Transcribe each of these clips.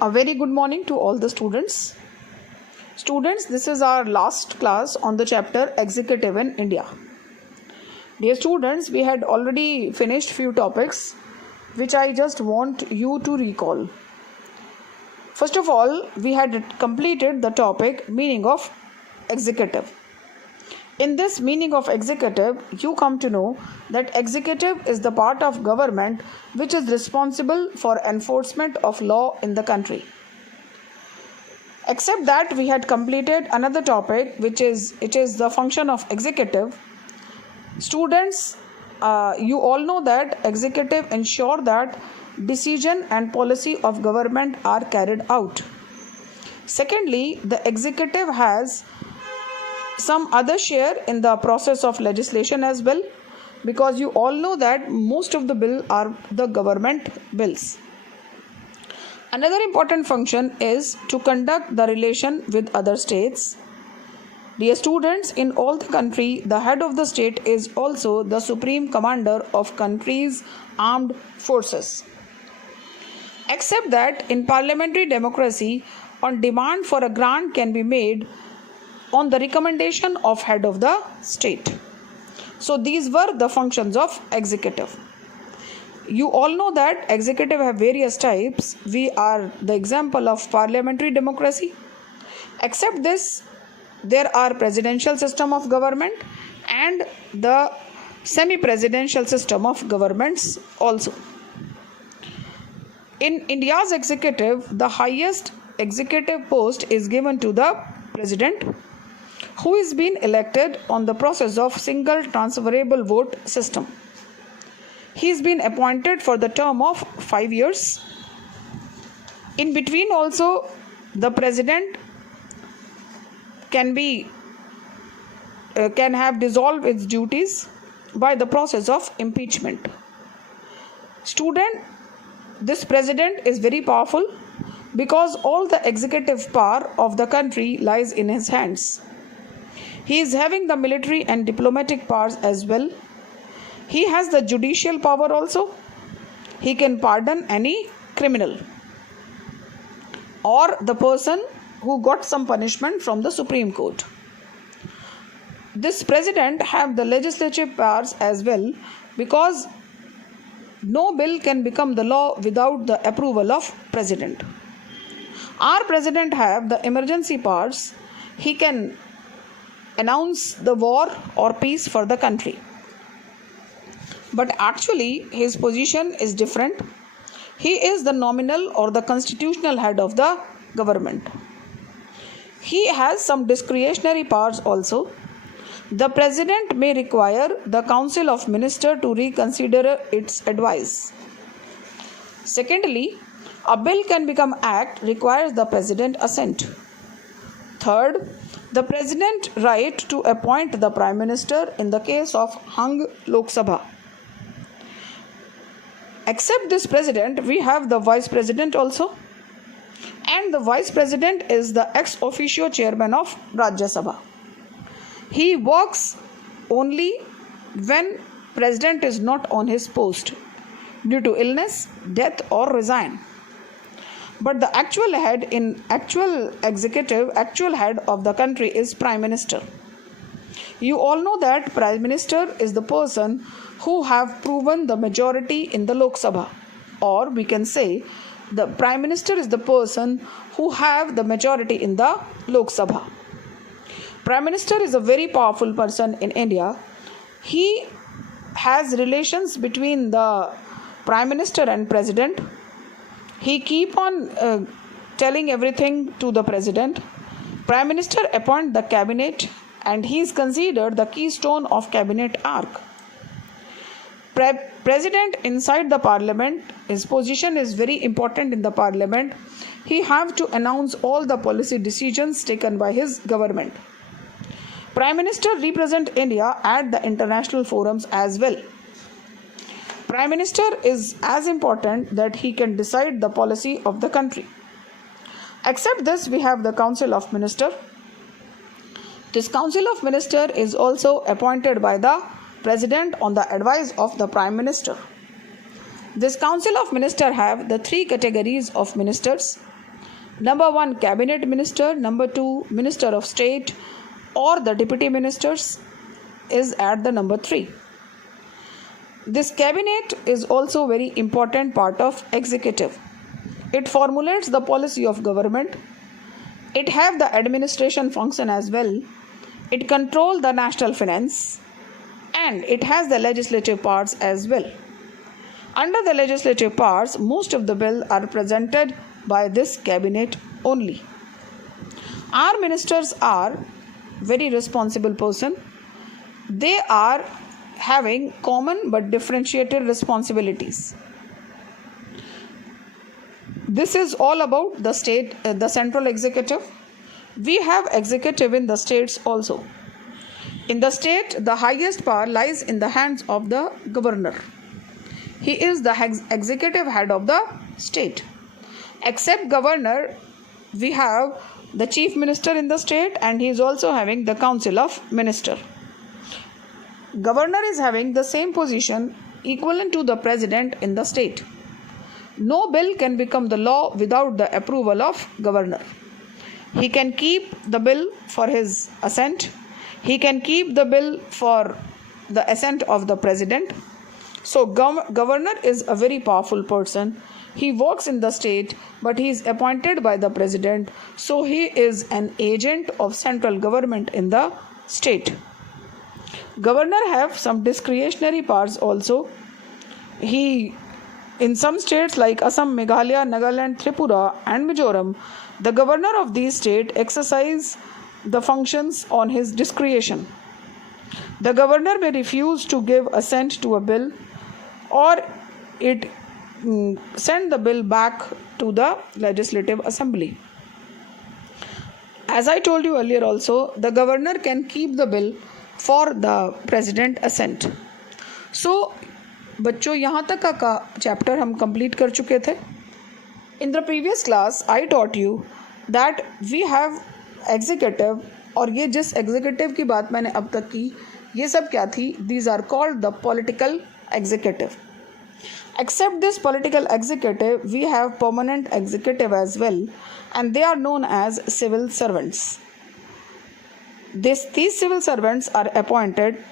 A very good morning to all the students. Students, this is our last class on the chapter Executive in India. Dear students, we had already finished few topics which I just want you to recall. First of all, we had completed the topic meaning of executive. In this meaning of executive, you come to know that executive is the part of government which is responsible for enforcement of law in the country. Except that we had completed another topic which is the function of executive. Students, you all know that executive ensure that decision and policy of government are carried out. Secondly, the executive has some other share in the process of legislation as well, because you all know that most of the bill are the government bills. Another important function is to conduct the relation with other states. Dear students, in all the country, the head of the state is also the supreme commander of country's armed forces. Except that in parliamentary democracy, on demand for a grant can be made on the recommendation of head of the state. So these were the functions of executive. You all know that executive have various types. We are the example of parliamentary democracy. Except this, there are presidential system of government and the semi-presidential system of governments also. In India's executive, the highest executive post is given to the president, who is being elected on the process of single transferable vote system. He is being appointed for the term of 5 years. In between also, the president can have dissolved its duties by the process of impeachment. Student, this president is very powerful because all the executive power of the country lies in his hands. He is having the military and diplomatic powers as well. He has the judicial power also. He can pardon any criminal or the person who got some punishment from the Supreme Court. This president have the legislative powers as well, because no bill can become the law without the approval of president. Our president have the emergency powers. He can announce the war or peace for the country. But actually his position is different. He is the nominal or the constitutional head of the government. He has some discretionary powers also. The president may require the council of ministers to reconsider its advice. Secondly, a bill can become act requires the president assent. Third, the president right to appoint the prime minister in the case of hung Lok Sabha. Except this president, we have the vice president also. And the vice president is the ex officio chairman of Rajya Sabha. He works only when president is not on his post due to illness, death or resign. But the actual head in actual head of the country is Prime Minister. You all know that Prime Minister is the person who have proven the majority in the Lok Sabha, or we can say the Prime Minister is the person who have the majority in the Lok Sabha. Prime Minister is a very powerful person in India. He has relations between the Prime Minister and President. He keep on telling everything to the president. Prime Minister appoint the cabinet and he is considered the keystone of cabinet arc. President inside the parliament, his position is very important in the parliament. He have to announce all the policy decisions taken by his government. Prime Minister represent India at the international forums as well. Prime Minister is as important that he can decide the policy of the country. Except this, we have the Council of Ministers. This Council of Ministers is also appointed by the President on the advice of the Prime Minister. This Council of Ministers have the three categories of ministers. Number 1, cabinet minister. Number 2, minister of state or the deputy ministers is at the number 3. This cabinet is also very important part of executive. It formulates the policy of government. It have the administration function as well. It control the national finance and it has the legislative parts as well. Under the legislative parts, most of the bills are presented by this cabinet only. Our ministers are very responsible person. They are having common but differentiated responsibilities. This is all about the state, the central executive. We have executive in the states also. In the state, the highest power lies in the hands of the governor. He is the executive head of the state. Except governor, we have the chief minister in the state and he is also having the council of minister. Governor is having the same position equivalent to the president in the state. No bill can become the law without the approval of governor. He can keep the bill for his assent. He can keep the bill for the assent of the president. So governor is a very powerful person. He works in the state but he is appointed by the president. So he is an agent of central government in the state. Governor have some discretionary powers also. In some states like Assam, Meghalaya, Nagaland, Tripura and Mizoram, the governor of these states exercise the functions on his discretion. The governor may refuse to give assent to a bill or send the bill back to the legislative assembly. As I told you earlier also, the governor can keep the bill for the president assent. So बच्चों यहाँ तक का chapter हम complete कर चुके थे. In the previous class I taught you that we have executive, और ये जिस एग्जीक्यूटिव की बात मैंने अब तक की ये सब क्या थी? These are called the political executive. Except this political executive, we have permanent executive as well, and they are known as civil servants. These civil servants are appointed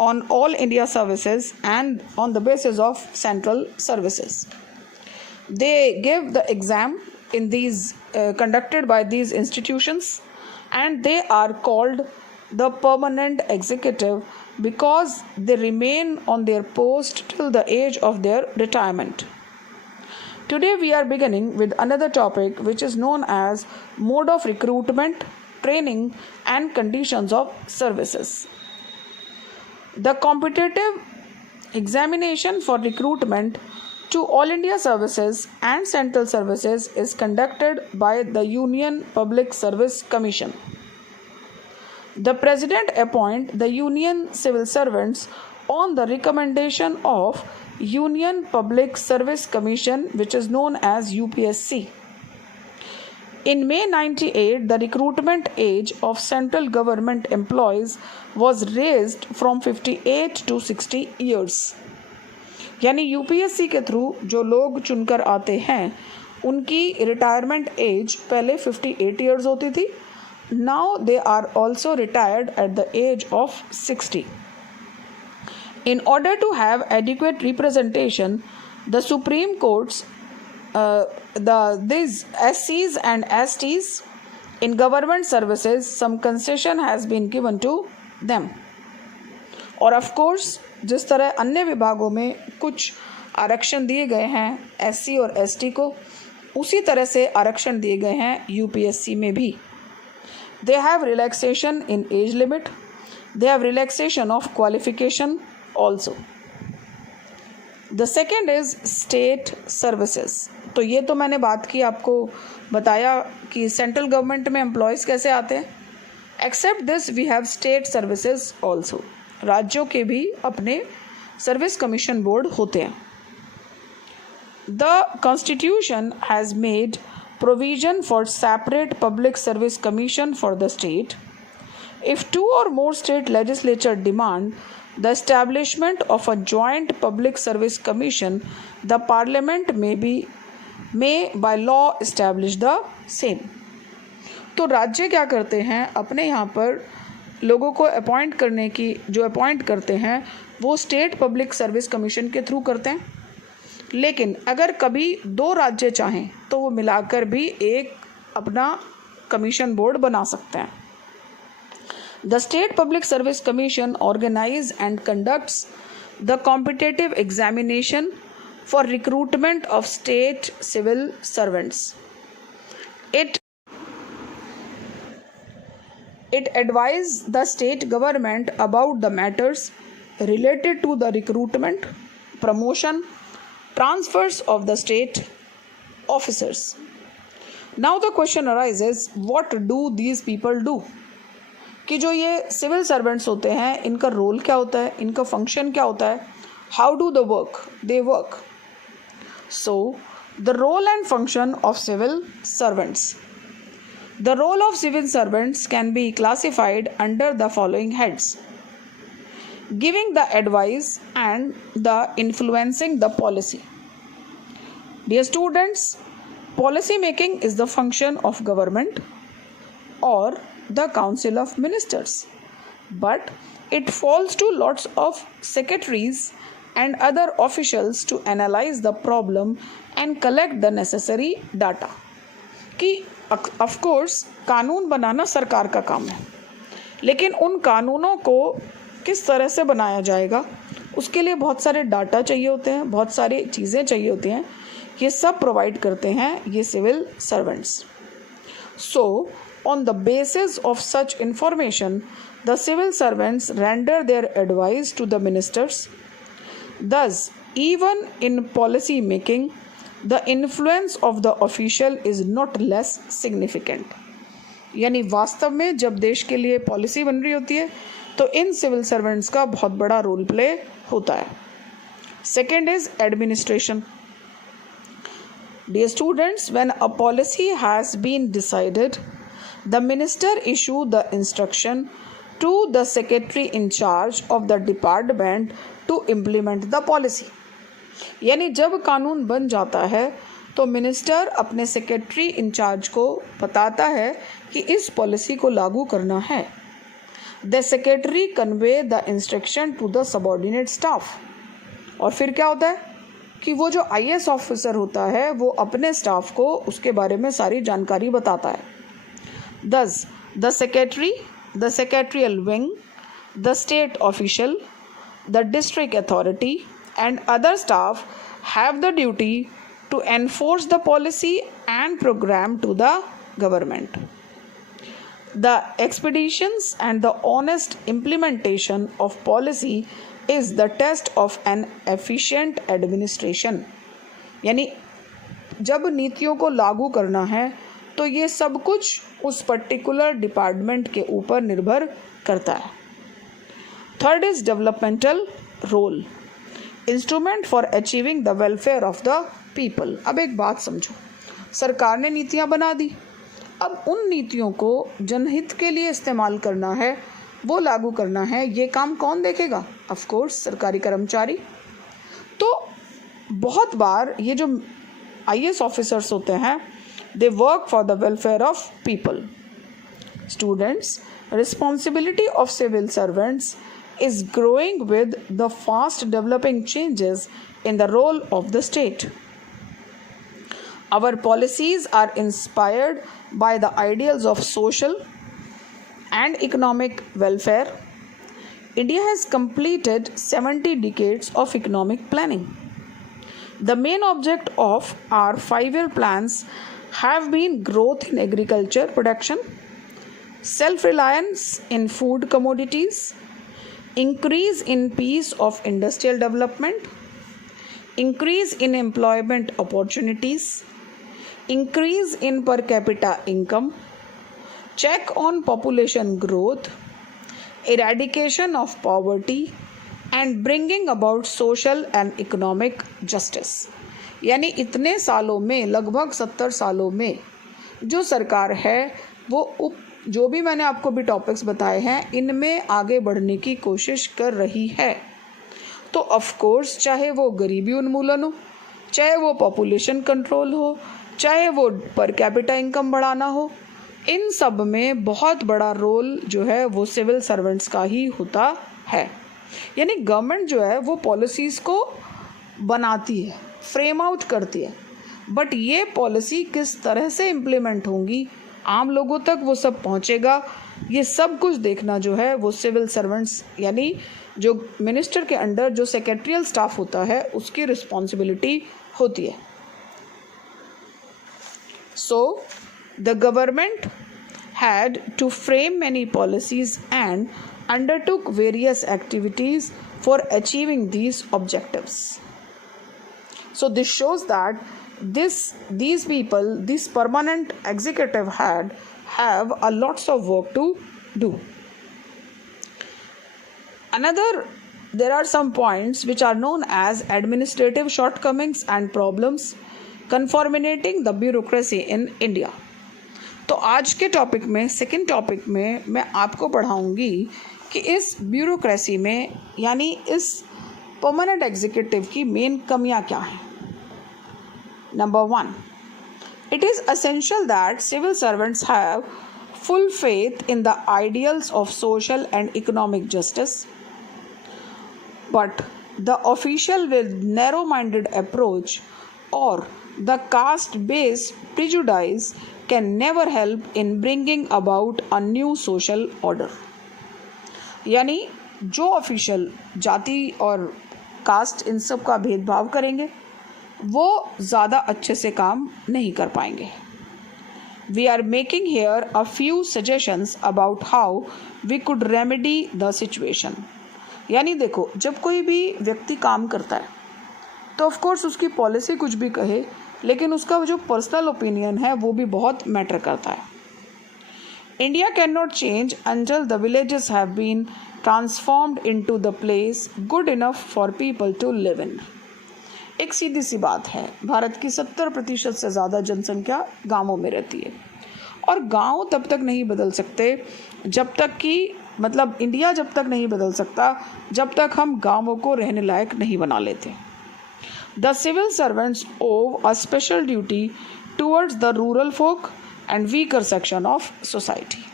on all India services and on the basis of central services. They give the exam in these conducted by these institutions, and they are called the permanent executive because they remain on their post till the age of their retirement. Today we are beginning with another topic which is known as mode of recruitment, training and conditions of services. The competitive examination for recruitment to All India Services and Central Services is conducted by the Union Public Service Commission. The President appoints the Union Civil Servants on the recommendation of Union Public Service Commission, which is known as UPSC. In May 98, the recruitment age of central government employees was raised from 58 to 60 years. यानी UPSC के through जो लोग चुनकर आते हैं उनकी retirement age पहले 58 years होती थी. Now they are also retired at the age of 60. In order to have adequate representation, the Supreme Courts, these SCs and STs in government services, some concession has been given to them. और of course जिस तरह अन्य विभागों में कुछ आरक्षण दिए गए हैं SC और ST को, उसी तरह से आरक्षण दिए गए हैं यूपीएससी में भी. They have relaxation in age limit. They have relaxation of qualification also. The second is state services. तो ये तो मैंने बात की, आपको बताया कि सेंट्रल गवर्नमेंट में एम्प्लॉयज़ कैसे आते हैं. Except this we have state services also. राज्यों के भी अपने सर्विस कमीशन बोर्ड होते हैं. The Constitution has made provision for separate public service commission for the state. If two or more state legislature demand the establishment of a joint public service commission, the parliament may be may by law establish the same. तो राज्य क्या करते हैं, अपने यहाँ पर लोगों को अपॉइंट करने की जो अपॉइंट करते हैं वो स्टेट पब्लिक सर्विस कमीशन के थ्रू करते हैं, लेकिन अगर कभी दो राज्य चाहें तो वो मिलाकर भी एक अपना कमीशन बोर्ड बना सकते हैं. The State Public Service Commission organizes and conducts the competitive examination for recruitment of state civil servants. It advises the state government about the matters related to the recruitment, promotion, transfers of the state officers. Now the question arises, what do these people do? कि जो ये civil servants होते हैं इनका role क्या होता है, इनका फंक्शन क्या होता है, how do the work they work. So the role and function of civil servants. The role of civil servants can be classified under the following heads: giving the advice and the influencing the policy. Dear students, policy making is the function of government or the Council of Ministers, but it falls to lots of secretaries and other officials to analyze the problem and collect the necessary data. कि of course कानून बनाना सरकार का काम है, लेकिन उन कानूनों को किस तरह से बनाया जाएगा उसके लिए बहुत सारे डाटा चाहिए होते हैं, बहुत सारी चीज़ें चाहिए होती हैं. ये सब प्रोवाइड करते हैं ये civil servants. So on the basis of such information, the civil servants render their advice to the ministers. Thus, even in policy making, the influence of the official is not less significant. यानी वास्तव में जब देश के लिए policy बन रही होती है तो इन सिविल सर्वेंट्स का बहुत बड़ा रोल प्ले होता है. Second is administration. Dear students, when a policy has been decided, the minister issue the instruction to the secretary in charge of the department to implement the policy. यानी जब कानून बन जाता है तो मिनिस्टर अपने सेक्रेटरी इंचार्ज को बताता है कि इस पॉलिसी को लागू करना है. The secretary convey the instruction to the subordinate staff. और फिर क्या होता है कि वो जो IAS ऑफिसर होता है वो अपने स्टाफ को उसके बारे में सारी जानकारी बताता है. Thus, the secretary, the secretarial wing, the state official, the district authority, and other staff have the duty to enforce the policy and program to the government. The expeditions and the honest implementation of policy is the test of an efficient administration. यानी जब नीतियों को लागू करना है तो ये सब कुछ उस पर्टिकुलर डिपार्टमेंट के ऊपर निर्भर करता है. Third is developmental role, instrument for achieving the welfare of the people. अब एक बात समझो, सरकार ने नीतियाँ बना दी, अब उन नीतियों को जनहित के लिए इस्तेमाल करना है, वो लागू करना है. ये काम कौन देखेगा? ऑफ कोर्स सरकारी कर्मचारी. तो बहुत बार ये जो IAS ऑफिसर्स होते हैं they work for the welfare of people. Students, responsibility of civil servants is growing with the fast developing changes in the role of the state. Our policies are inspired by the ideals of social and economic welfare. India has completed 70 decades of economic planning. The main object of our 5-year plans have been growth in agriculture production, self-reliance in food commodities, increase in pace of industrial development, increase in employment opportunities, increase in per capita income, check on population growth, eradication of poverty, and bringing about social and economic justice. यानी इतने सालों में, लगभग 70 सालों में जो सरकार है वो जो भी मैंने आपको भी टॉपिक्स बताए हैं इनमें आगे बढ़ने की कोशिश कर रही है. तो ऑफ कोर्स चाहे वो गरीबी उन्मूलन हो, चाहे वो पॉपुलेशन कंट्रोल हो, चाहे वो पर कैपिटा इनकम बढ़ाना हो, इन सब में बहुत बड़ा रोल जो है वो सिविल सर्वेंट्स का ही होता है। यानी गवर्नमेंट जो है वो पॉलिसीज़ को बनाती है, फ्रेम आउट करती है, बट ये पॉलिसी किस तरह से इम्प्लीमेंट होंगी, आम लोगों तक वो सब पहुंचेगा, ये सब कुछ देखना जो है वो सिविल सर्वेंट्स यानी जो मिनिस्टर के अंडर जो सेक्रेटरियल स्टाफ होता है उसकी रिस्पॉन्सिबिलिटी होती है। So the government had to frame many policies and undertook various activities for achieving these objectives. So this shows that these people, this permanent executive have a lots of work to do. There are some points which are known as administrative shortcomings and problems conforming the bureaucracy in India. तो आज के topic में, second topic में मैं आपको पढ़ाऊंगी कि इस bureaucracy में यानी इस परमानेंट एग्जीक्यूटिव की मेन कमियां क्या हैं। Number 1, it is essential that civil servants have full faith in the ideals of social and economic justice, but the official with narrow-minded approach or the caste-based prejudice can never help in bringing about a new social order. यानी जो official जाति और cast इन सब का भेदभाव करेंगे वो ज़्यादा अच्छे से काम नहीं कर पाएंगे। We are making here a few suggestions about how we could remedy the situation. यानी देखो, जब कोई भी व्यक्ति काम करता है तो ऑफ कोर्स उसकी पॉलिसी कुछ भी कहे, लेकिन उसका जो पर्सनल ओपिनियन है वो भी बहुत मैटर करता है। India cannot change until the villages have been transformed into the place good enough for people to live in. एक सीधी सी बात है, भारत की 70% से ज़्यादा जनसंख्या गांवों में रहती है और गांव तब तक नहीं बदल सकते जब तक कि इंडिया जब तक नहीं बदल सकता जब तक हम गांवों को रहने लायक नहीं बना लेते। The civil servants owe a special duty towards the rural folk and weaker section of society.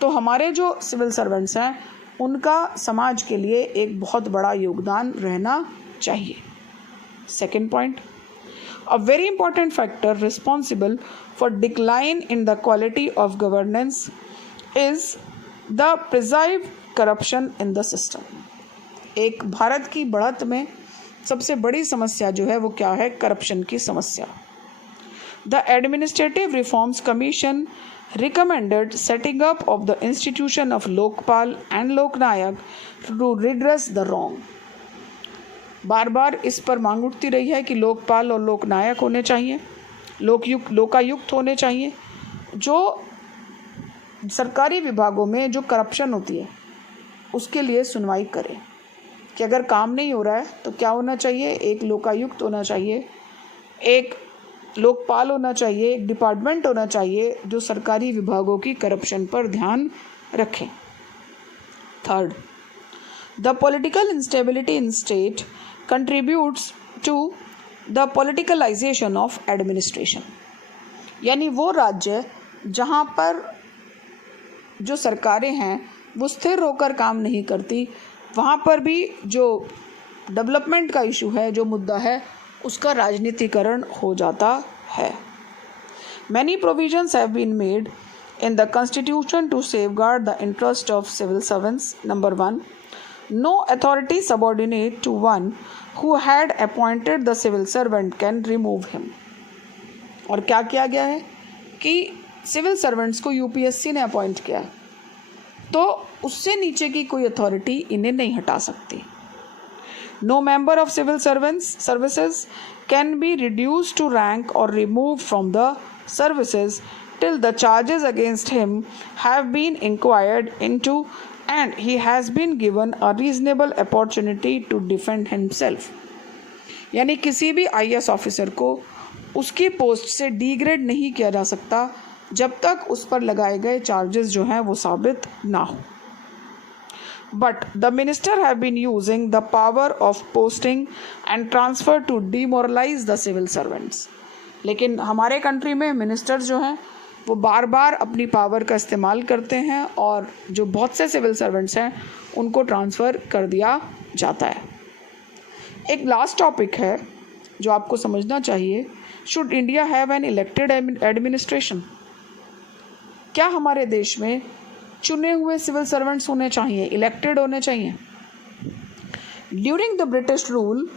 तो हमारे जो सिविल सर्वेंट्स हैं उनका समाज के लिए एक बहुत बड़ा योगदान रहना चाहिए। Second point, a very important factor responsible for decline in the quality of governance is the perceived corruption in the system. एक भारत की बढ़त में सबसे बड़ी समस्या जो है वो क्या है? करप्शन की समस्या। The Administrative Reforms Commission recommended setting up of the institution of Lokpal and Loknayak to redress the wrong. बार बार इस पर मांग उठती रही है कि लोकपाल और लोकनायक होने चाहिए, लोकायुक्त होने चाहिए, जो सरकारी विभागों में जो करप्शन होती है उसके लिए सुनवाई करें कि अगर काम नहीं हो रहा है तो क्या होना चाहिए? एक लोकायुक्त होना चाहिए, एक लोकपाल होना चाहिए, एक डिपार्टमेंट होना चाहिए जो सरकारी विभागों की करप्शन पर ध्यान रखें। Third, the political instability in state contributes to the politicalization of administration. यानी वो राज्य जहाँ पर जो सरकारें हैं वो स्थिर होकर काम नहीं करती, वहाँ पर भी जो डेवलपमेंट का इशू है, जो मुद्दा है, उसका राजनीतिकरण हो जाता है। Many provisions have been made in the constitution to safeguard the interest of civil servants. Number 1, no authority subordinate to one who had appointed the civil servant can remove him. और क्या किया गया है कि सिविल सर्वेंट्स को UPSC ने appoint किया तो उससे नीचे की कोई अथॉरिटी इन्हें नहीं हटा सकती। No member of civil services can be reduced to rank or removed from the services till the charges against him have been inquired into and he has been given a reasonable opportunity to defend himself. यानी किसी भी IAS officer को उसकी post से degrade नहीं किया जा सकता जब तक उस पर लगाए गए चार्जेस जो हैं वो साबित ना हो। but the minister have been using the power of posting and transfer to demoralize the civil servants. लेकिन हमारे कंट्री में मिनिस्टर जो हैं वो बार बार अपनी पावर का इस्तेमाल करते हैं और जो बहुत से सिविल सर्वेंट्स हैं उनको ट्रांसफ़र कर दिया जाता है. एक लास्ट टॉपिक है जो आपको समझना चाहिए. Should India have an elected administration? क्या हमारे देश में चुने हुए सिविल सर्वेंट्स होने चाहिए, इलेक्टेड होने चाहिए? During the British rule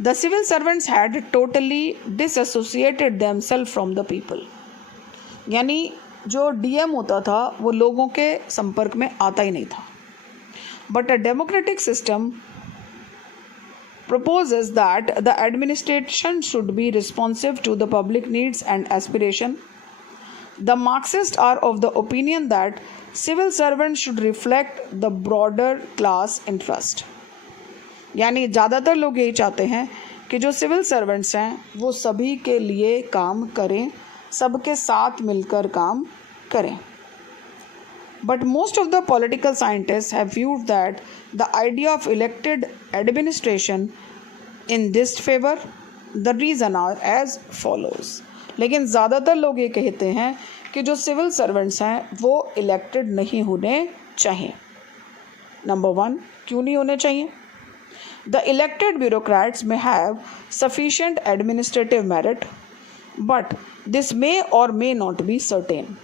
the civil servants had totally disassociated themselves from the people. यानी जो डीएम होता था वो लोगों के संपर्क में आता ही नहीं था. But a democratic system proposes that the administration should be responsive to the public needs and aspiration. The Marxists are of the opinion that civil servants should reflect the broader class interest. यानी ज़्यादातर लोग यही चाहते हैं कि जो civil servants हैं वो सभी के लिए काम करें, सबके साथ मिलकर काम करें. But most of the political scientists have viewed that the idea of elected administration in this favor. The reason are as follows. लेकिन ज़्यादातर लोग ये कहते हैं कि जो सिविल सर्वेंट्स हैं वो इलेक्टेड नहीं होने चाहिए. नंबर 1, क्यों नहीं होने चाहिए? The elected bureaucrats may have sufficient administrative merit, but this may or may not be certain.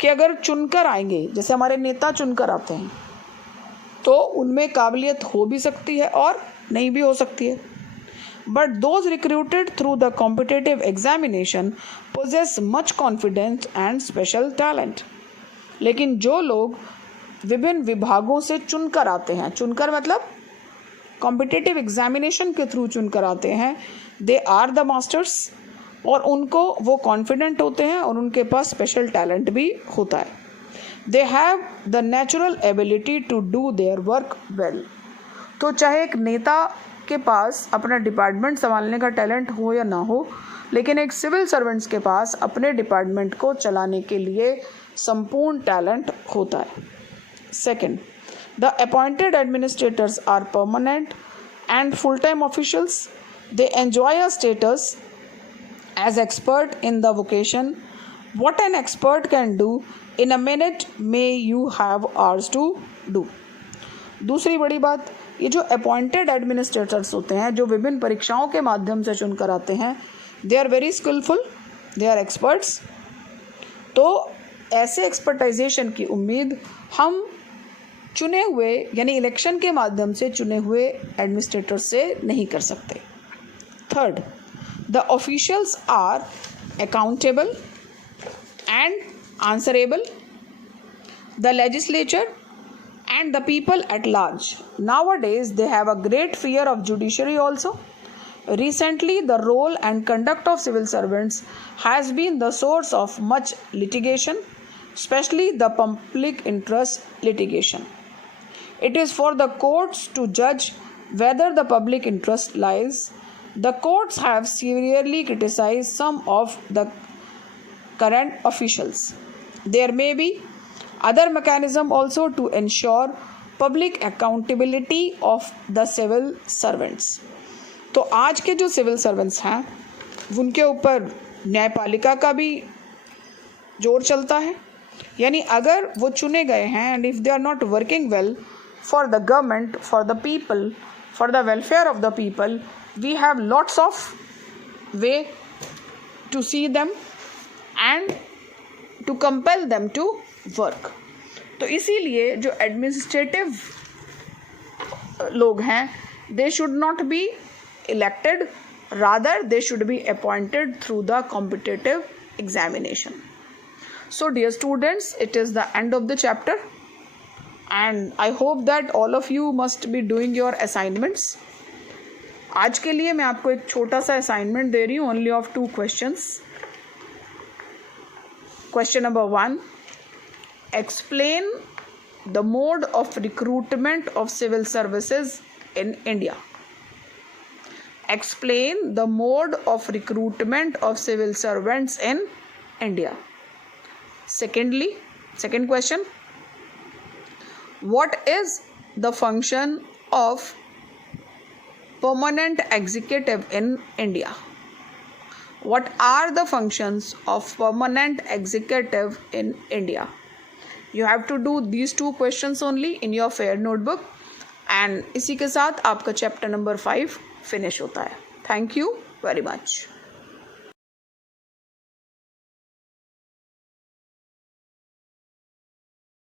कि अगर चुनकर आएंगे, जैसे हमारे नेता चुनकर आते हैं, तो उनमें काबिलियत हो भी सकती है और नहीं भी हो सकती है. But those recruited through the competitive examination possess much confidence and special talent. लेकिन जो लोग विभिन्न विभागों से चुनकर आते हैं, चुनकर मतलब कॉम्पिटिटिव एग्जामिनेशन के थ्रू चुनकर आते हैं, दे आर द मास्टर्स, और उनको वो कॉन्फिडेंट होते हैं और उनके पास स्पेशल टैलेंट भी होता है. They have the natural ability to do their work well. तो चाहे एक नेता के पास अपना डिपार्टमेंट संभालने का टैलेंट हो या ना हो, लेकिन एक सिविल सर्वेंट्स के पास अपने डिपार्टमेंट को चलाने के लिए संपूर्ण टैलेंट होता है. Second, the appointed administrators are permanent and full time officials. They enjoy a status as expert in the vocation. What an expert can do in a minute may you have hours to do. दूसरी बड़ी बात, ये जो appointed administrators होते हैं जो विभिन्न परीक्षाओं के माध्यम से चुनकर आते हैं, they are very skilful, they are experts. तो ऐसे एक्सपर्टाइजेशन की उम्मीद हम चुने हुए यानी इलेक्शन के माध्यम से चुने हुए एडमिनिस्ट्रेटर से नहीं कर सकते. Third, the officials are accountable and answerable. The legislature and the people at large. Nowadays, they have a great fear of judiciary also. Recently, the role and conduct of civil servants has been the source of much litigation, especially the public interest litigation. It is for the courts to judge whether the public interest lies. The courts have severely criticized some of the current officials. There may be other mechanism also to ensure public accountability of the civil servants. तो आज के जो civil servants हैं उनके ऊपर न्यायपालिका का भी जोर चलता है. यानी अगर वो चुने गए हैं and if they are not working well for the government, for the people, for the welfare of the people, we have lots of way to see them and to compel them to work. तो इसीलिए जो administrative लोग हैं they should not be elected, rather they should be appointed through the competitive examination. So dear students, it is the end of the chapter and I hope that all of you must be doing your assignments. आज के लिए मैं आपको एक छोटा सा assignment दे रही हूँ, only of 2 questions. Question number 1, explain the mode of recruitment of civil services in India. Explain the mode of recruitment of civil servants in India. Second question, what is the function of permanent executive in India? What are the functions of permanent executive in India? You have to do these two questions only in your fair notebook, and इसी के साथ आपका chapter number 5 finish होता है. Thank you very much.